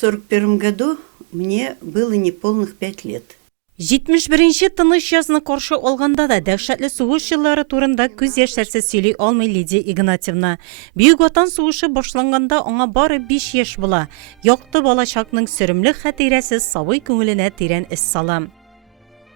1941 году мне было неполных 5 лет. 71-ші тыныш язны қаршы олғанда да дәхшәтлі суғыш жыллары турында күз яшәрсіз сөйлей алмай Лидия Игнатьевна. Бүйік Ватан сугышы башланганда аңа бары 5 яш була. Яқты балачакның сүрімлі хатирәсіз сабый күңеленә тирән із салам.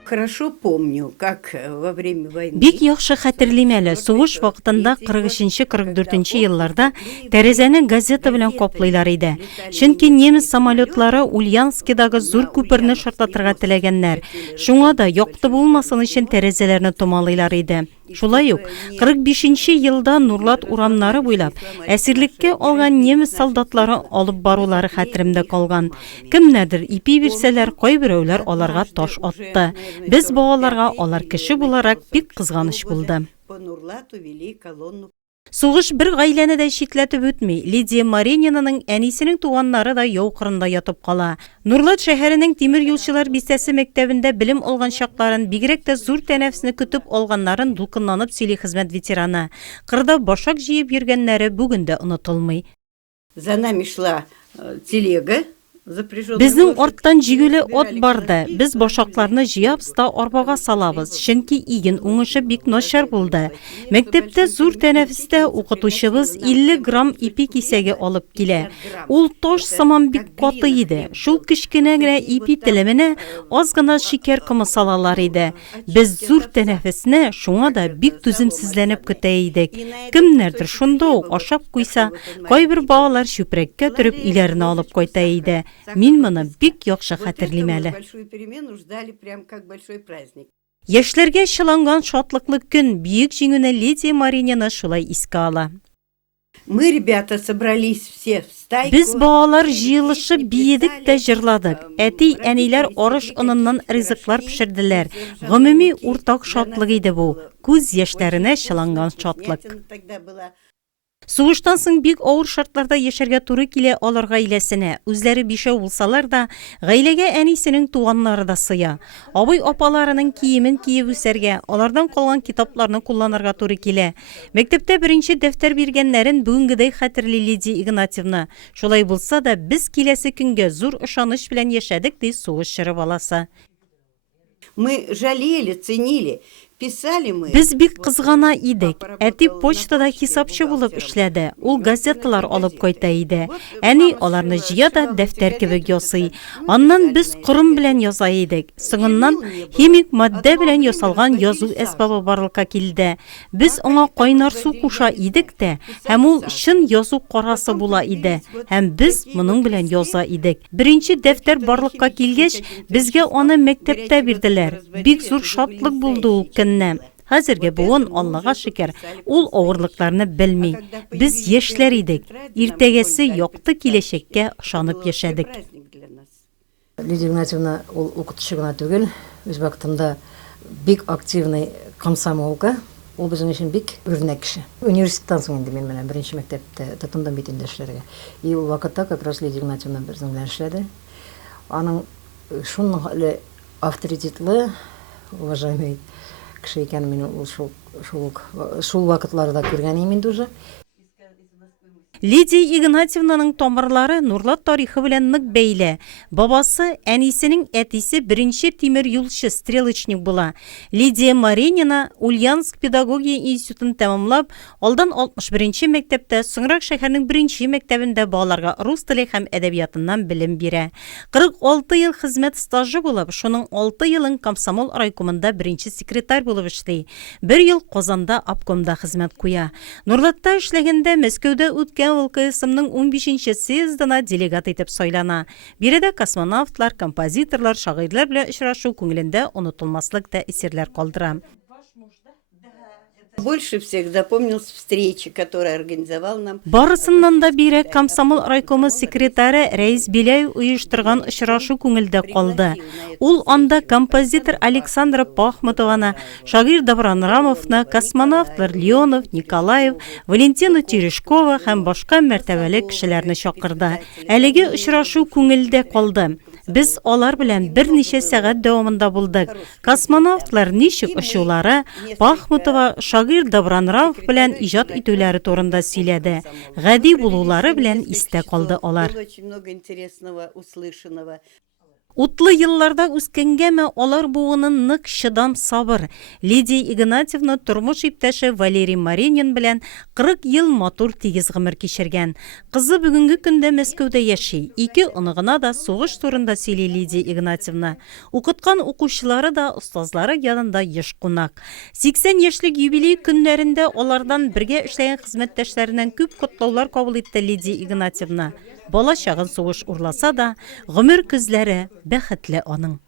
Хорошо помню, как во время войны... Бик яхшы хәтерлим әле, сугыш вакытында 43-44 елларда тәрәзәне газета белән каплыйлар иде. Чөнки немец самолетлары Ульяновскидагы зур күперне шартлатырга теләгәннәр. Шуңа да якты булмасын өчен тәрәзәләрне томалыйлар иде. Шулай ук 45-нче елда Нурлат урамнары буйлап әсирлеккә алган немец солдатлары алып барулары хәтеремдә калган. Кемнәдер ипи бирсәләр, кайберәүләр аларга таш атты. Без балаларга алар кеше буларак бик кызганыч булды. Сугыш бер гаиләне дә читләтеп үтми. Лидия Маренинаның әнисенең туганнары да яу кырында ятып кала. Нурлат шәһәренең тимер юлчылар бистәсе мәктәбендә белем алган чакларын, бигрәк тә зур тәнәфесне көтеп алганнарын дулкынланып сөйли хезмәт ветераны. Кырда башак җыеп йөргәннәре бүген дә онытылмый. За нами шла телега. Безнең арттан җигүле от барды. Без башакларны җыяп ста арбага салабыз. Чөнки иген уңышы бик начар булды. Мәктәптә зур тәнәфестә укытучыбыз 50 грамм ипи кисәге алып килә. Ул таш сыман бик каты иде. Шул кечкенә генә ипи телеменә аз гына шикәр кымы салалар иде. Без зур тәнәфесне шуңа да бик түземсезләнеп көтә идек. Кемнәрдер шунда ук ашап куйса, кайбер балалар чүпрәккә төреп иләренә алып кайта иде. Мин моны бик яхшы хәтерлим әле. Яшьләргә чыланган шатлыклы көн бийек җиңүне Лидия Маренина шулай искә ала. Мы, ребята, собрались все в стайку. Без балалар җыелышып биедек тә җырладык. Әти, әниләр арыш оныннан ризыклар пешерделәр. Гомуми уртак шатлык иде бу. Күз яшьләренә чыланган шатлык. Сугыштан соң бик авыр шартларда яшәргә туры килә алар гаиләсенә. Үзләре бишәү булсалар да, гаиләгә әнисенең туганнары да сыя. Абый апаларының киемен киеп үсәргә, алардан калган китапларны кулланырга туры килә. Мәктәптә беренче дәфтәр биргәннәрен бүгенгедәй хәтерли Лидия Игнатьевна. Шулай булса да, без киләсе көнгә зур ышаныч белән яшәдек ди сугыш чоры баласы. Мы жалели, ценили. Без бик кызгана идек. Әти почтада хисапчы булып эшләде. Ул газеталар алып кайта иде. Әни аларны җыя да дәфтәр кебек ясый. Аннан без корым белән яза идек. Соңыннан химик матдә белән ясалган язу әсбабы барлыкка килде. Без аңа кайнар су куша идек тә, һәм ул чын язу карасы була иде. Һәм без моның белән яза идек. Беренче дәфтәр барлыкка килгәч, безгә аны мәктәптә бирделәр. Бик зур шатлык булды ул көнне. Хәзергә буын Аллага шөкер, ул авырлыкларны белми. Без яшьләр идек. Иртәгәсе якты киләчәккә ышанып яшәдек. Лидия Игнатьевна ул укытучы гына түгел, үз вакытында бик активный комсомолка. Ул безнең өчен бик үрнәк кеше. Университеттан соң инде мин менә беренче мәктәптә тотындым бит инде эшләргә. И ул вакытта как раз Лидия Игнатьевна безнең белән эшләде. Аның шуның авторитетлы, уважаемый кеше икән, мин шул вакытларда күргән инде уже. Лидия Игнатьевнаның тамырлары Нурлат тарихы белән нык бәйле. Бабасы, әнисенең әтисе беренче тимер юлчы стрелочник була. Лидия Маренина Ульяновск педагогия институтын тәмамлап, алдан 61-нче мәктәптә, соңрак шәһәрнең 1-нче мәктәбендә балаларга рус теле һәм әдәбиятыннан белем бирә. 46 ел хезмәт стажы булып, шуның 6 елын комсомол райкомында беренче секретарь булып эшли. 1 ел Казанда обкомда хезмәт куя. Нурлатта эшләгәндә Мәскәүдә үткән ВЛКСМның 15-нче съездына делегат итеп сайлана. Биредә космонавтлар, композиторлар, шагыйрьләр белән очрашу күңелендә онытылмаслык тәэсирләр калдыра. Больше всех запомнилась встреча, которую организовал нам. Барысыннан да бирәк комсомол райкомы секретаре Рәис Беляев оештырган очрашу күңелдә калды. Ул анда композитор Александра Пахмутованы, шагыйрь Добронравовны, космонавтлар Леонов, Николаев, Валентина Терешкова һәм башка мәртәбәле кешеләрне чакырды. Әлеге очрашу күңелдә калды. Biz алар белән берничә сәгать дәвамында булдык. Космонавтлар ничек очулары, Бахмутова шагыйрь Добран Раuf белән иҗат итүләре турында сөйләде. Гади булулары белән истә калды алар. Утлы елларда үскәнгәме алар буынын нык чыдам сабыр. Лидия Игнатьевна тормыш иптәше Валерий Маринин белән 40 ел матур тигез гомер кичергән. Кызы бүгенге көндә Мәскәүдә яши. 2 оныгына да сугыш турында сөйли Лидия Игнатьевна. Укыткан укучылары да остазлары янында еш кунак. 80 яшьлек юбилей көннәрендә алардан бергә эшләгән хезмәттәшләреннән күп котлаулар кабул итте Лидия Игнатьевна. Бала чагын сугыш урласа да, гомер күзләре бәхетле аның.